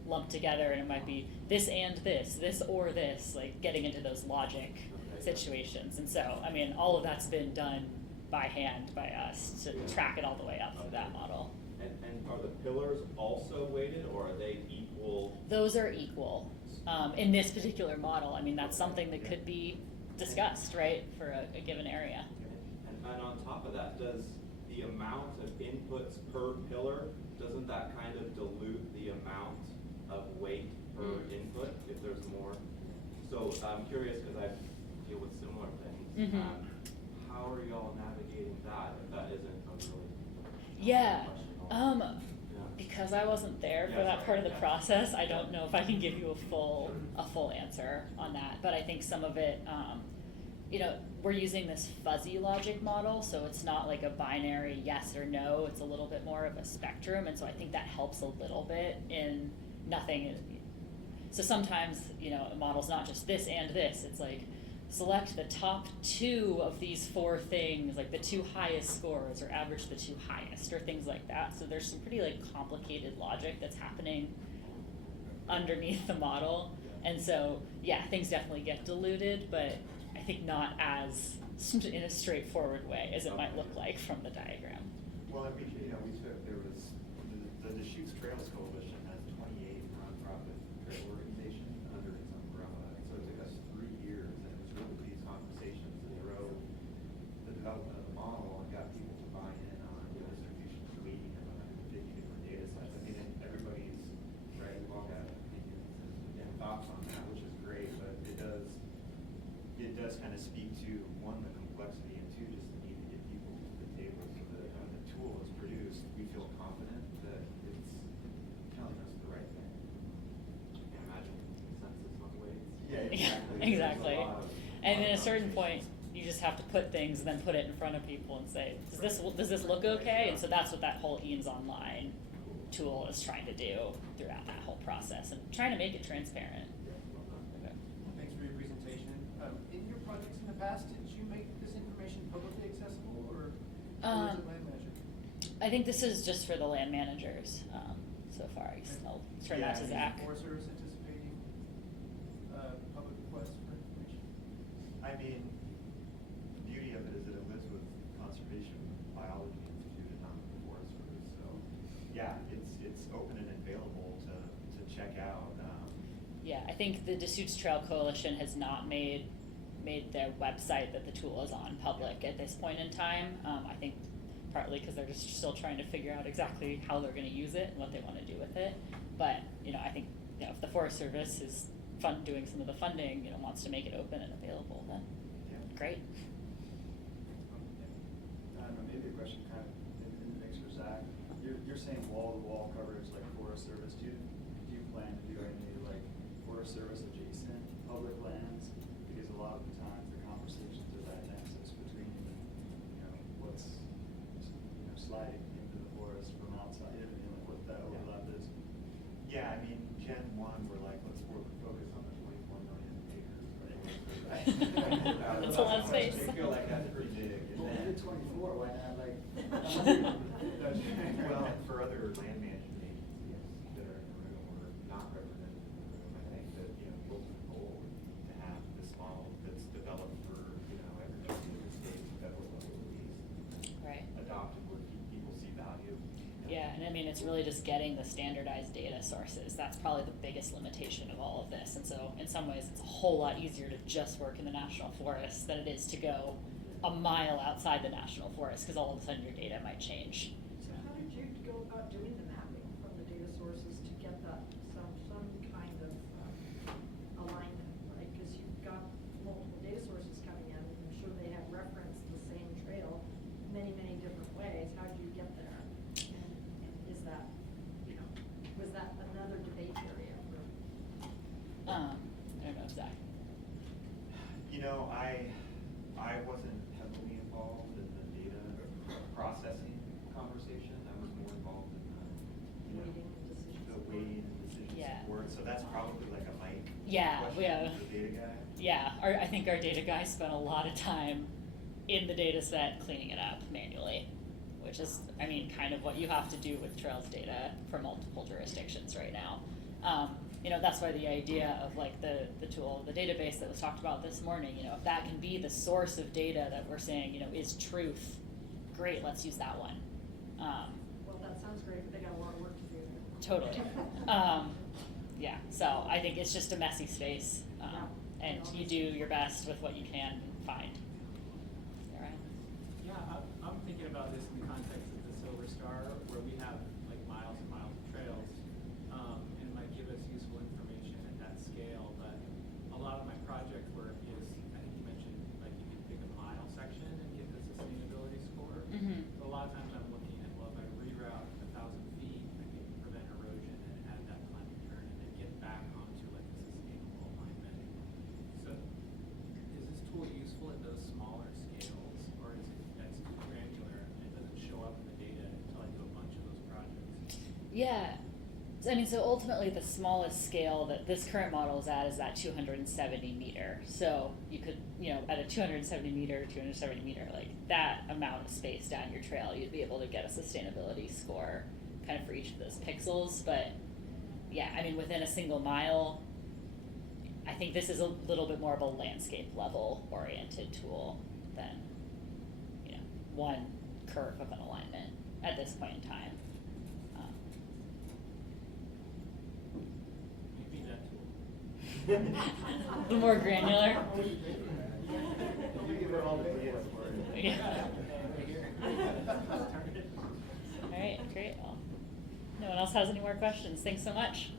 lumped together, and it might be this and this or this, like getting into those logic Okay. situations. And so, I mean, all of that's been done by hand by us to track it all the way up through that model. And are the pillars also weighted, or are they equal? Those are equal in this particular model. I mean, that's something that could be discussed, right, for a given area. And on top of that, does the amount of inputs per pillar, doesn't that kind of dilute the amount of weight per input if there's more? So I'm curious, because I deal with similar things. Mhm. How are y'all navigating that if that isn't a really Yeah. question? Yeah. Because I wasn't there for Yeah, that part of the yeah. process, I don't know if I can give you a full answer on that. But I think some of it, you know, we're using this fuzzy logic model, so it's not like a binary yes or no. It's a little bit more of a spectrum, and so I think that helps a little bit in nothing. So sometimes, you know, a model's not just this and this. It's like select the top 2 of these 4 things, like the 2 highest scores, or average the 2 highest, or things like that. So there's some pretty like complicated logic that's happening underneath the model. And so, yeah, things definitely get diluted, but I think not as in a straightforward way as it might look like from the diagram. Well, and there was, the Deschutes Trails Coalition has 28 nonprofit trail organizations under its umbrella. And so it took us 3 years, and it was really these conversations that drove the development of the model and got people to buy in on the distribution of weighting of 150 different data sets. I mean, and everybody's, right, we've all got opinions and thoughts on that, which is great, but it does kind of speak to, one, the complexity, and 2, just the need to get people to the table so that when the tool is produced, we feel confident that it's telling us the right thing. I can't imagine consensus on weights. Yeah, Yeah, exactly. exactly. There's a lot of- And at a certain point, you just have to put things and then put it in front of people and say, does this look okay? And so that's what that whole Eames Online tool is trying to do throughout that whole process and trying to make it transparent. Okay. Thanks for your presentation. In your projects in the past, did you make this information publicly accessible, or is it land manager? I think this is just for the land managers so far. I'll turn that to Zach. Is the Forest Service anticipating public requests for information? I mean, the beauty of it is that it lives with Conservation Biology Institute and not with the Forest Service. So, yeah, it's open and available to check out. Yeah, I think the Deschutes Trail Coalition has not made their website that the tool is on public at this point in time. I think partly because they're just still trying to figure out exactly how they're going to use it and what they want to do with it. But I think if the Forest Service is doing some of the funding, wants to make it open and available, then great. Maybe a question kind of in the mix for Zach. You're saying wall-to-wall coverage like Forest Service. Do you plan to do any like Forest Service adjacent public lands? Because a lot of the times the conversations are that nexus between what's sliding into the forest from outside, like what that overlap is. Yeah, I mean, Gen 1, we're like, let's focus on the 24 million acres. Right? That's a lot of space. They feel like that's pretty big. And Well, then, we did 24. Why not like? well, and for other land management agencies that are in the room or not represented in the room, I think that the ultimate goal would be to have this model that's developed for everybody in the state and federal level at least. Right. Adopted where people see value. Yeah, and I mean, it's really just getting the standardized data sources. That's probably the biggest limitation of all of this. And so in some ways, it's a whole lot easier to just work in the national forest than it is to go a mile outside the national forest, because all of a sudden your data might change. So how did you go about doing the mapping from the data sources to get that some kind of alignment, right? Because you've got multiple data sources coming in, and I'm sure they have referenced the same trail many, many different ways. How did you get there? And is that, was that another debate area for? I don't know, Zach. I wasn't heavily involved in the data processing conversation. I was more involved in Weighting and decision the support. weighting and decision Yeah. support. So that's probably like a Mike Yeah, question yeah. for the data guy. Yeah, I think our data guys spent a lot of time in the data set cleaning it up manually, which is, kind of what you have to do with Trails data for multiple jurisdictions right now. That's why the idea of like the tool, the database that was talked about this morning, if that can be the source of data that we're saying, is truth, great, let's use that one. Well, that sounds great, but they got a lot of work to do. Totally. Yeah, so I think it's just a messy space, and you do your best with what you can find. All right. Yeah, I'm thinking about this in the context of the Silver Star, where we have like miles and miles of trails, and it might give us useful information at that scale. But a lot of my project work is, I think you mentioned, like you can pick a mile section and get the sustainability score. Mhm. But a lot of times I'm looking at, well, if I reroute 1,000 feet, I can prevent erosion and add that climate return and then get back onto like a sustainable alignment. So is this tool useful at those smaller scales, or is it that's too granular and it doesn't show up in the data until I do a bunch of those projects? Yeah. So ultimately the smallest scale that this current model is at is that 270 meter. So you could, at a 270 meter, like that amount of space down your trail, you'd be able to get a sustainability score kind of for each of those pixels. But yeah, within a single mile, I think this is a little bit more of a landscape level oriented tool than, one curve of an alignment at this point in time. Maybe that tool. The more granular. You give it all the data for it. Yeah. All right, great. Well, no one else has any more questions. Thanks so much.